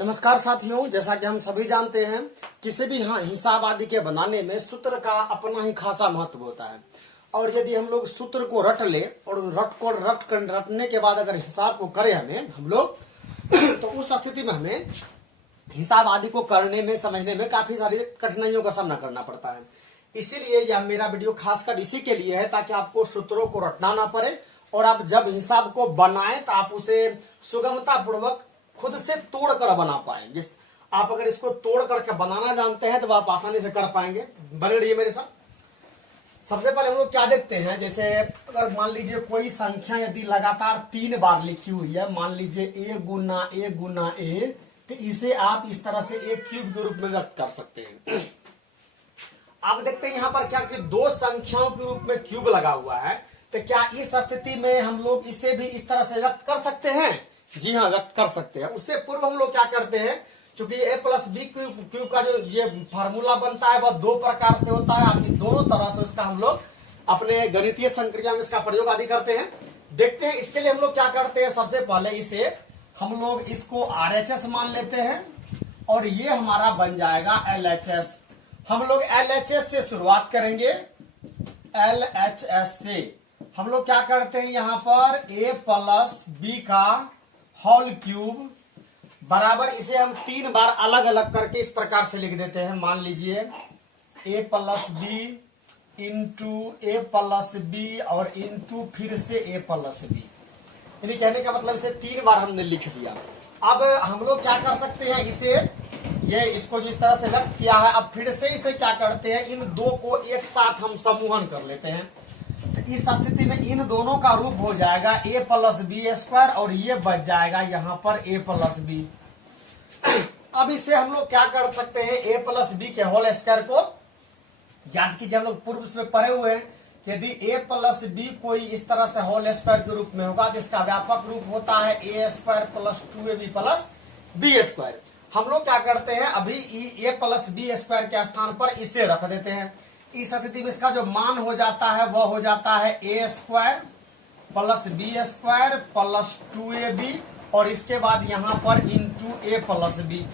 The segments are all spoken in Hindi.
नमस्कार साथियों, जैसा कि हम सभी जानते हैं किसी भी हिसाब आदि के बनाने में सूत्र का अपना ही खासा महत्व होता है। और यदि हम लोग सूत्र को रट ले और रटने के बाद अगर हिसाब को करें हम लोग तो उस स्थिति में हमें हिसाब आदि को करने में समझने में काफी सारी कठिनाइयों का सामना करना पड़ता है। इसीलिए यह मेरा वीडियो खासकर इसी के लिए है ताकि आपको सूत्रों को रटना ना पड़े और आप जब हिसाब को बनाएं तो आप उसे सुगमता पूर्वक खुद से तोड़ कर बना पाए। जिस आप अगर इसको तोड़ करके बनाना जानते हैं तो आप आसानी से कर पाएंगे। बने रहिए मेरे साथ। सबसे पहले हम लोग क्या देखते हैं, जैसे अगर मान लीजिए कोई संख्या यदि लगातार 3 बार लिखी हुई है, मान लीजिए a गुना a, तो इसे आप इस तरह से a क्यूब के रूप में व्यक्त कर सकते हैं। आप देखते हैं यहाँ पर क्या कि दो संख्याओं के रूप में क्यूब लगा हुआ है, तो क्या इस स्थिति में हम लोग इसे भी इस तरह से व्यक्त कर सकते हैं? जी हाँ, व्यक्त कर सकते हैं। उससे पूर्व हम लोग क्या करते हैं, चूंकि a प्लस बी क्यूब का जो ये फार्मूला बनता है वह दो प्रकार से होता है। आपकी दोनों तरह से उसका हम लोग अपने गणितीय संक्रिया में इसका प्रयोग आदि करते हैं। देखते हैं इसके लिए हम लोग क्या करते हैं। सबसे पहले इसे हम लोग इसको RHS मान लेते हैं और ये हमारा बन जाएगा LHS। हम लोग LHS से शुरुआत करेंगे। LHS से हम लोग क्या करते हैं, यहाँ पर a प्लस बी का होल क्यूब बराबर, इसे हम 3 बार अलग अलग करके इस प्रकार से लिख देते हैं। मान लीजिए a plus B into A plus B और इंटू फिर से a प्लस बी। यानी कहने का मतलब इसे 3 बार हमने लिख दिया। अब हम लोग क्या कर सकते हैं, इसको जिस तरह से व्यक्त किया है, अब फिर से इसे क्या करते हैं, इन दो को एक साथ हम समूहन कर लेते हैं। तो इस स्थिति में इन दोनों का रूप हो जाएगा a प्लस बी स्क्वायर और ये बच जाएगा यहाँ पर a प्लस बी। अब इसे हम लोग क्या कर सकते हैं, a प्लस बी के होल स्क्वायर को याद कीजिए, हम लोग पूर्व में पढ़े हुए हैं। यदि a प्लस बी कोई इस तरह से होल स्क्वायर के रूप में होगा जिसका व्यापक रूप होता है a square plus 2ab plus B square. हम लोग क्या करते हैं, अभी a प्लस बी स्क्वायर के स्थान पर इसे रख देते हैं। इस स्थिति में इसका जो मान हो जाता है वह हो जाता है a square plus B square plus 2ab और इसके बाद यहाँ पर इंटू a प्लस बी।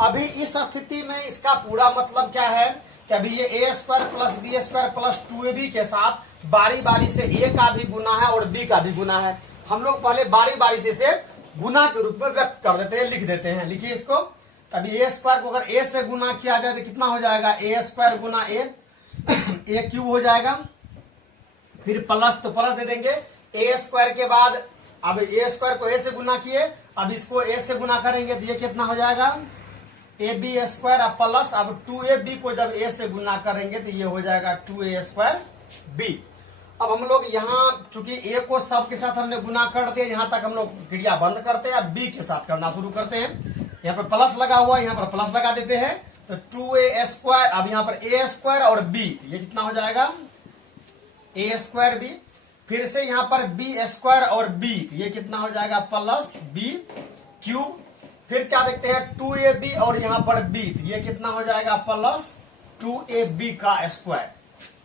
अभी इस स्थिति में इसका पूरा मतलब क्या है कि अभी ये a square plus B square plus 2ab के साथ बारी बारी से a का भी गुना है और b का भी गुना है। हम लोग पहले बारी बारी से इसे गुना के रूप में व्यक्त कर देते हैं, लिख देते हैं। लिखिए इसको। तभी a स्क्वायर को अगर a से गुना किया जाए तो कितना हो जाएगा, a square Guna a cube हो जाएगा। फिर प्लस तो प्लस दे देंगे a स्क्वायर के बाद, अब a स्क्वायर को a से गुना किए, अब इसको a से गुना करेंगे तो ये कितना हो जाएगा, ab स्क्वायर प्लस, अब 2ab को जब a से गुना करेंगे तो ये हो जाएगा 2a स्क्वायर b। अब हम लोग यहाँ चूंकि a को सब के साथ हमने गुना कर दिया, यहाँ तक हम लोग क्रिया बंद करते हैं, अब b के साथ करना शुरू करते हैं। यहाँ पर प्लस लगा हुआ है, यहाँ पर प्लस लगा देते हैं तो 2a स्क्वायर, अब यहाँ पर a स्क्वायर और b, ये कितना हो जाएगा a स्क्वायर b। फिर से यहाँ पर b स्क्वायर और b, ये कितना हो जाएगा प्लस b क्यूब। फिर क्या देखते हैं 2ab और यहाँ पर b, ये कितना हो जाएगा प्लस 2ab का स्क्वायर।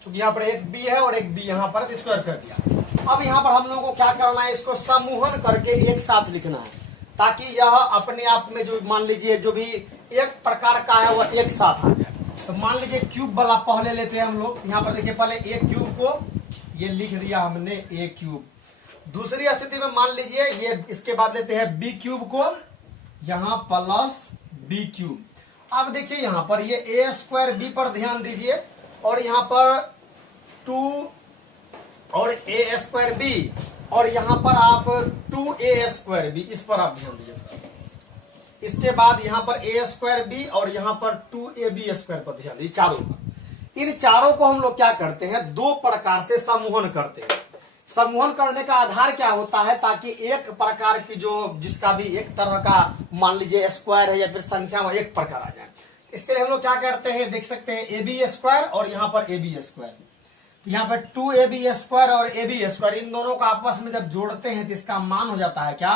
क्योंकि यहाँ पर एक b है और एक b यहाँ पर स्क्वायर कर दिया। अब यहाँ पर हम लोगों को क्या करना है, इसको समूहन करके एक साथ लिखना है ताकि यह अपने आप में जो मान लीजिए जो भी एक प्रकार का है वह एक साथ आ जाए। तो मान लीजिए क्यूब वाला पहले लेते हैं हम लोग। यहाँ पर देखिए पहले a क्यूब को ये लिख दिया हमने a क्यूब। दूसरी स्थिति में मान लीजिए ये इसके बाद लेते हैं b क्यूब को, यहाँ प्लस b क्यूब। अब देखिए यहाँ पर ये a स्क्वायर b पर ध्यान दीजिए और यहाँ पर 2 और a स्क्वायर b और यहाँ पर आप 2a स्क्वायर b, इस पर आप ध्यान दीजिए। इसके बाद यहाँ पर a स्क्वायर b और यहाँ पर 2ab स्क्वायर पर ध्यान दीजिए, चारों पर। इन चारों को हम लोग क्या करते हैं, दो प्रकार से समूहन करते हैं। समूहन करने का आधार क्या होता है, ताकि एक प्रकार की जो जिसका भी एक तरह का मान लीजिए स्क्वायर है या फिर संख्या में एक प्रकार आ जाए। इसके लिए हम लोग क्या करते हैं, देख सकते हैं ab स्क्वायर और यहाँ पर ab स्क्वायर, यहाँ पर 2ab स्क्वायर और ab स्क्वायर, इन दोनों को आपस में जब जोड़ते हैं तो इसका मान हो जाता है क्या,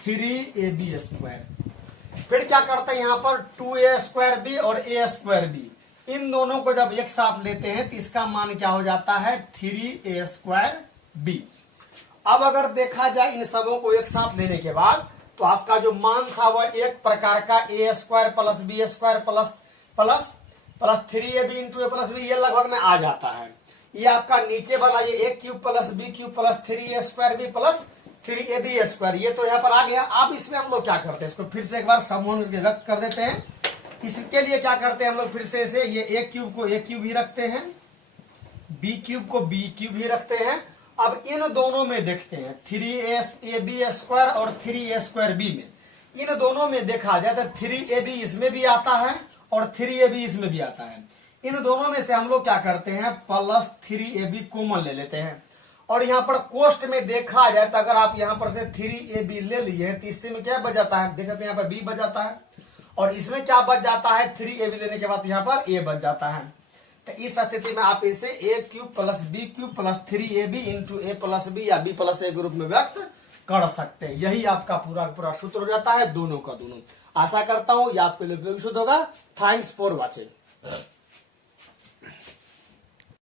3ab स्क्वायर। फिर क्या करते हैं, यहाँ पर 2a स्क्वायर b और a स्क्वायर b, इन दोनों को जब एक साथ लेते हैं तो इसका मान क्या हो जाता है, 3a स्क्वायर b। अब अगर देखा जाए इन सबों को एक साथ लेने के बाद तो आपका जो मान था वह एक प्रकार का a square plus B square plus plus plus 3ab into A plus b, ये लगभग में आ जाता है। ये आपका नीचे वाला ये a cube plus B cube plus 3a square b plus 3ab square, ये तो यहाँ पर आ गया। अब इसमें हम लोग क्या करते हैं, इसको फिर से एक बार समूह करके व्यक्त कर देते हैं। इसके लिए क्या करते हैं हम लोग, फिर से इसे ये ए क्यूब को ए क्यूब ही रखते हैं, बी क्यूब को बी क्यूब ही रखते हैं। अब इन दोनों में देखते हैं 3ab स्क्वायर और 3a स्क्वायर बी में, इन दोनों में देखा जाए तो 3ab इसमें भी आता है और 3ab इसमें भी आता है। इन दोनों में से हम लोग क्या करते हैं, प्लस 3ab कॉमन ले लेते हैं। और यहाँ पर कोष्ट में देखा जाए तो अगर आप यहाँ पर से 3ab ले लिए हैं तो इससे में क्या बच जाता है, देख सकते हैं यहाँ पर b बच जाता है और इसमें क्या बच जाता है, 3ab लेने के बाद यहाँ पर a बच जाता है। तो इस स्थिति में आप इसे a cube plus B cube plus 3ab into A plus B या b प्लस ए के रूप में व्यक्त कर सकते हैं। यही आपका पूरा पूरा सूत्र हो जाता है दोनों का दोनों। आशा करता हूं ये आपके लिए उपयोगी होगा। Thanks for watching.